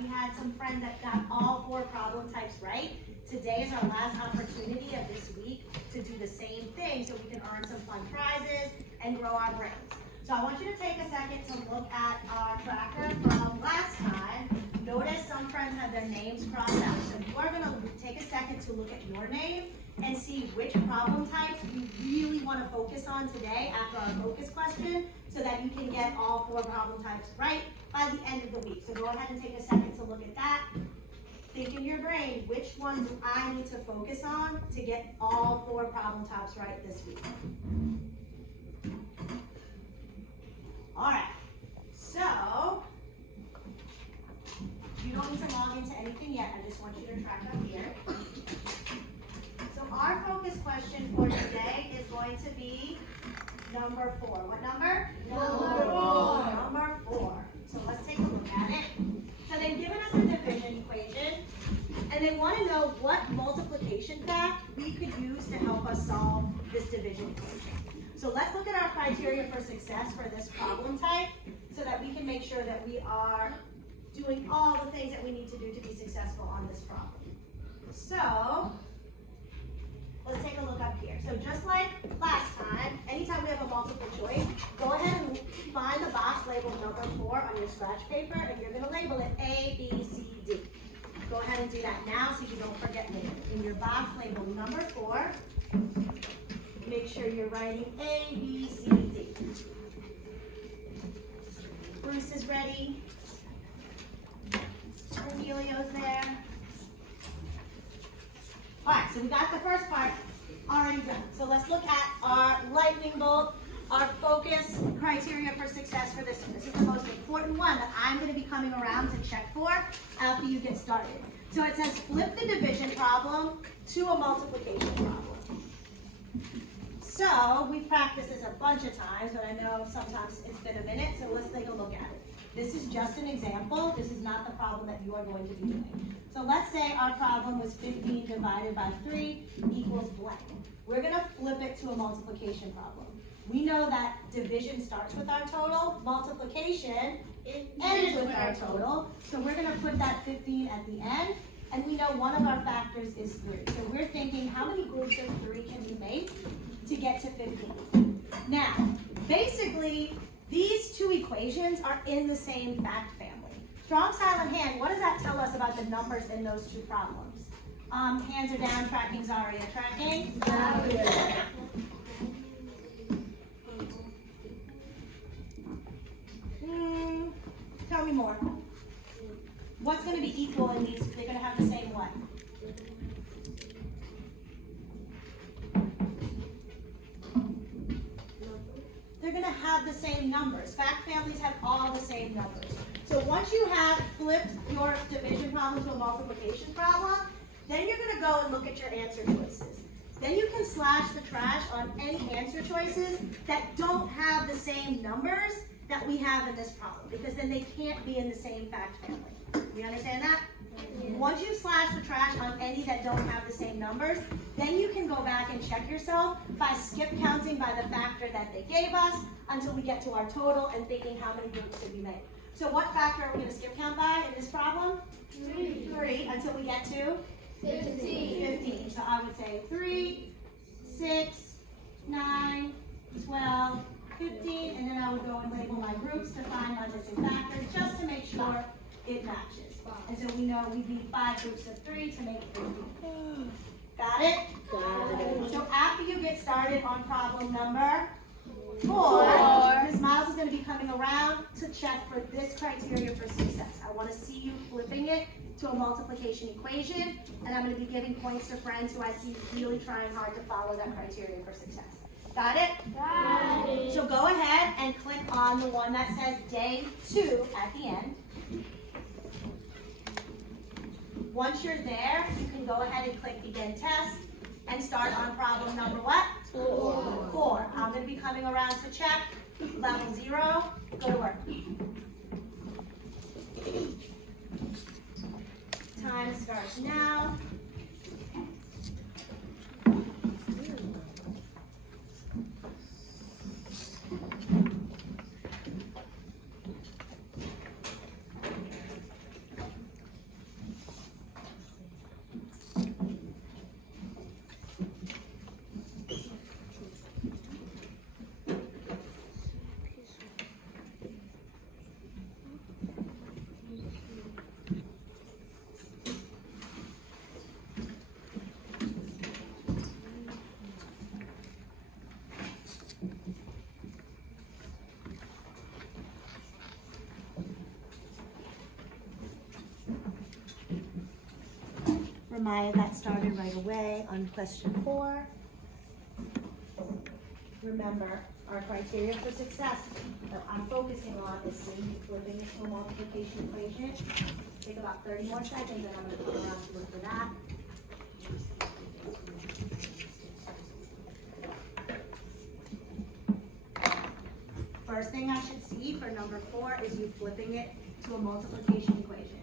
we had some friends that got all 4 problem types right. Today is our last opportunity of this week to do the same thing so we can earn some fun prizes and grow our brains. So I want you to take a second to look at our tracker from last time. Notice some friends had their names crossed out. So you are going to take a second to look at your name and see which problem types you really want to focus on today after our focus question so that you can get all 4 problem types right by the end of the week. So go ahead and take a second to look at that. Think in your brain, which one do I need to focus on to get all 4 problem types right this week? All right, so you don't need to log into anything yet. I just want you to track up here. So our focus question for today is going to be number 4. What number? Number 4. Number 4. So let's take a look at it. So they've given us a division equation, and they want to know what multiplication fact we could use to help us solve this division equation. So let's look at our criteria for success for this problem type so that we can make sure that we are doing all the things that we need to do to be successful on this problem. So let's take a look up here. So just like last time, anytime we have a multiple choice, go ahead and find the box labeled number 4 on your scratch paper, and you're going to label it A, B, C, D. Go ahead and do that now so you don't forget later. In your box labeled number 4, make sure you're writing A, B, C, D. Bruce is ready. Cornelio's there. All right, so we got the first part already done. So let's look at our lightning bolt, our focus criteria for success for this one. This is the most important one that I'm going to be coming around to check for after you get started. So it says flip the division problem to a multiplication problem. So we've practiced this a bunch of times, but I know sometimes it's been a minute, so let's take a look at it. This is just an example. This is not the problem that you are going to be doing. So let's say our problem was 15 divided by 3 equals blank. We're going to flip it to a multiplication problem. We know that division starts with our total, multiplication ends with our total. So we're going to put that 15 at the end, and we know one of our factors is 3. So we're thinking, how many groups of 3 can we make to get to 15? Now, basically, these 2 equations are in the same fact family. Strong silent hand, what does that tell us about the numbers in those 2 problems? Hands are down, tracking Zaria. Tracking? Zaria. Tell me more. What's going to be equal in these? They're going to have the same what? They're going to have the same numbers. Fact families have all the same numbers. So once you have flipped your division problem to a multiplication problem, then you're going to go and look at your answer choices. Then you can slash the trash on any answer choices that don't have the same numbers that we have in this problem, because then they can't be in the same fact family. You understand that? Yeah. Once you slash the trash on any that don't have the same numbers, then you can go back and check yourself by skip counting by the factor that they gave us until we get to our total and thinking how many groups did we make. So what factor are we going to skip count by in this problem? 3 until we get to 15. So I would say 3, 6, 9, 12, 15, and then I would go and label my groups to find my missing factors just to make sure it matches. And so we know we need 5 groups of 3 to make 15. Got it? Got it. So after you get started on problem number 4, Ms. Miles is going to be coming around to check for this criteria for success. I want to see you flipping it to a multiplication equation, and I'm going to be giving points to friends who I see really trying hard to follow that criteria for success. Got it? Got it. So go ahead and click on the one that says day 2 at the end. Once you're there, you can go ahead and click begin test and start on problem number what? 4. I'm going to be coming around to check. Level 0, go to work. Time starts now. Maya got started right away on question 4. Remember, our criteria for success that I'm focusing on is seeing flipping it to a multiplication equation. Take about 30 more seconds and I'm going to come around to look for that. First thing I should see for number 4 is you flipping it to a multiplication equation.